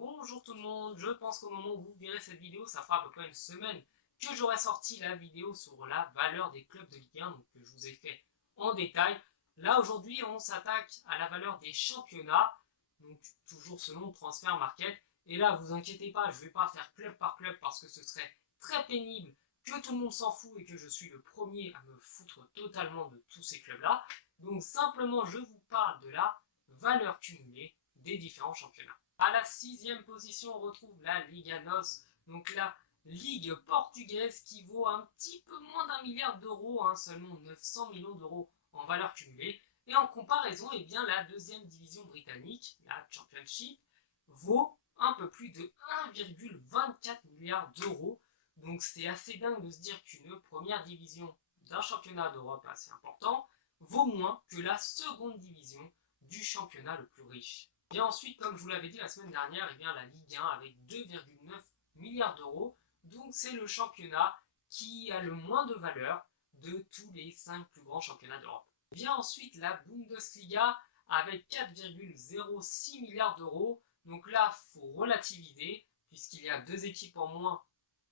Bonjour tout le monde, je pense qu'au moment où vous verrez cette vidéo, ça fera à peu près une semaine que j'aurai sorti la vidéo sur la valeur des clubs de Ligue 1, donc que je vous ai fait en détail. Là aujourd'hui on s'attaque à la valeur des championnats, donc toujours selon Transfer Market. Et là vous inquiétez pas, je ne vais pas faire club par club parce que ce serait très pénible, que tout le monde s'en fout et que je suis le premier à me foutre totalement de tous ces clubs là. Donc simplement je vous parle de la valeur cumulée des différents championnats. À la 6e position, on retrouve la Liga NOS, donc la Ligue portugaise qui vaut un petit peu moins d'1 milliard d'euros, seulement 900 millions d'euros en valeur cumulée. Et en comparaison, la deuxième division britannique, la Championship, vaut un peu plus de 1,24 milliard d'euros. Donc c'est assez dingue de se dire qu'une première division d'un championnat d'Europe assez important vaut moins que la seconde division du championnat le plus riche. Bien ensuite, comme je vous l'avais dit la semaine dernière, la Ligue 1 avec 2,9 milliards d'euros. Donc c'est le championnat qui a le moins de valeur de tous les 5 plus grands championnats d'Europe. Vient ensuite la Bundesliga avec 4,06 milliards d'euros. Donc là, il faut relativiser puisqu'il y a 2 équipes en moins.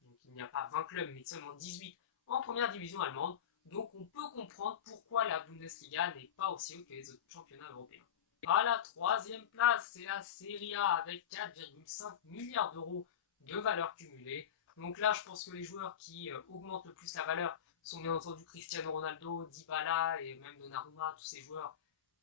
Donc il n'y a pas 20 clubs mais seulement 18 en première division allemande. Donc on peut comprendre pourquoi la Bundesliga n'est pas aussi haute que les autres championnats européens. À la 3e place, c'est la Serie A avec 4,5 milliards d'euros de valeur cumulée. Donc là, je pense que les joueurs qui augmentent le plus la valeur sont bien entendu Cristiano Ronaldo, Dybala et même Donnarumma, tous ces joueurs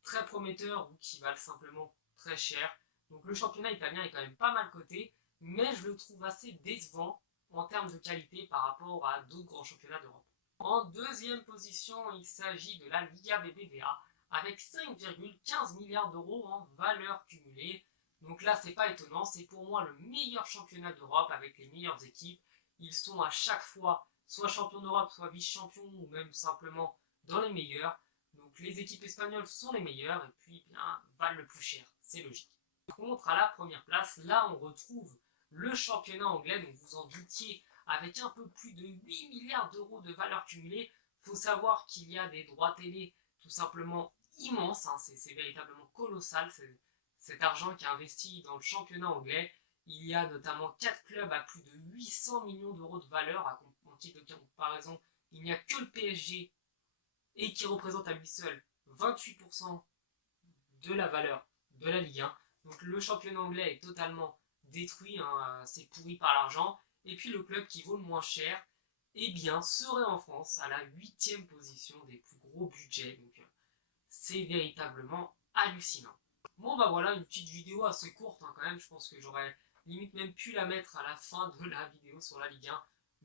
très prometteurs ou qui valent simplement très cher. Donc le championnat italien est quand même pas mal coté, mais je le trouve assez décevant en termes de qualité par rapport à d'autres grands championnats d'Europe. En 2e position, il s'agit de la Liga BBVA avec 5,15 milliards d'euros en valeur cumulée. Donc là, c'est pas étonnant, c'est pour moi le meilleur championnat d'Europe avec les meilleures équipes. Ils sont à chaque fois soit champions d'Europe, soit vice-champions, ou même simplement dans les meilleurs. Donc les équipes espagnoles sont les meilleures, et puis valent le plus cher, c'est logique. Par contre, à la première place, là on retrouve le championnat anglais, donc vous en doutiez, avec un peu plus de 8 milliards d'euros de valeur cumulée. Il faut savoir qu'il y a des droits télé tout simplement immenses, c'est véritablement colossal, cet argent qui est investi dans le championnat anglais. Il y a notamment 4 clubs à plus de 800 millions d'euros de valeur. En titre de comparaison, il n'y a que le PSG et qui représente à lui seul 28% de la valeur de la Ligue 1. Donc le championnat anglais est totalement détruit, c'est pourri par l'argent. Et puis le club qui vaut le moins cher, serait en France à la 8e position des plus gros budgets. Donc c'est véritablement hallucinant. Bon bah voilà, une petite vidéo assez courte quand même, je pense que j'aurais limite même pu la mettre à la fin de la vidéo sur la Ligue 1,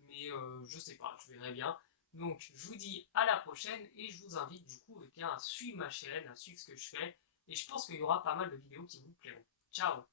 mais je sais pas, je verrai bien. Donc je vous dis à la prochaine et je vous invite du coup à suivre ma chaîne, à suivre ce que je fais, et je pense qu'il y aura pas mal de vidéos qui vous plairont. Ciao!